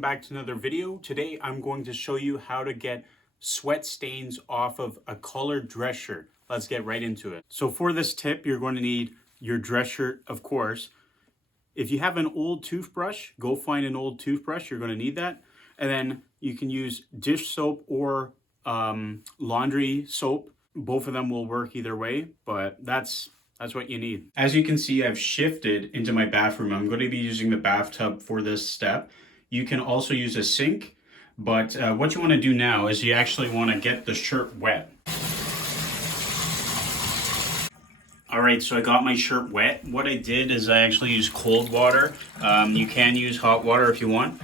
welcome back to another video. Today I'm going to show you how to get sweat stains off of a colored dress shirt. Let's get right into it. So for this tip, you're going to need your dress shirt, of course. If you have an old toothbrush, go find an old toothbrush. You're going to need that. And then you can use dish soap or laundry soap. Both of them will work either way, but that's what you need. As you can see, I've shifted into my bathroom. I'm going to be using the bathtub for this step. You can also use a sink, but what you want to do now is you actually want to get the shirt wet. All right, so I got my shirt wet. What I did is I actually used cold water. You can use hot water if you want.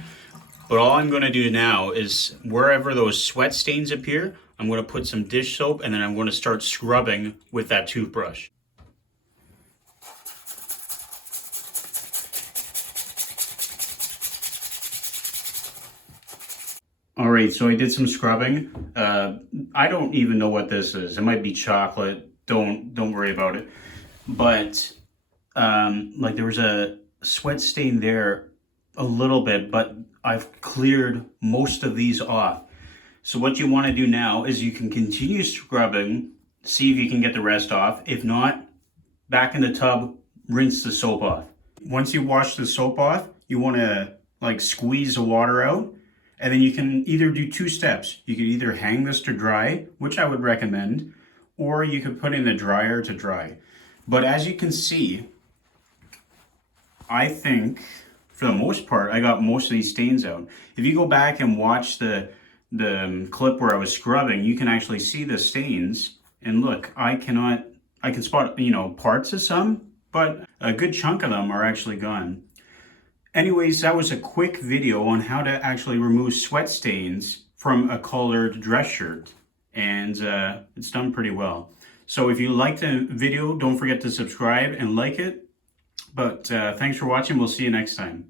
But all I'm going to do now is wherever those sweat stains appear, I'm going to put some dish soap and then I'm going to start scrubbing with that toothbrush. All right, so I did some scrubbing. I don't even know what this is. It might be chocolate. Don't worry about it. But like there was a sweat stain there a little bit, but I've cleared most of these off. So what you want to do now is you can continue scrubbing, see if you can get the rest off. If not, back in the tub, rinse the soap off. Once you wash the soap off, you want to like squeeze the water out. And then you can either do two steps. You could either hang this to dry, which I would recommend, or you could put in the dryer to dry. But as you can see, I think for the most part, I got most of these stains out. If you go back and watch the clip where I was scrubbing, you can actually see the stains. And look, I can spot, parts of some, but a good chunk of them are actually gone. Anyways, that was a quick video on how to actually remove sweat stains from a colored dress shirt. And it's done pretty well. So if you liked the video, don't forget to subscribe and like it. But thanks for watching. We'll see you next time.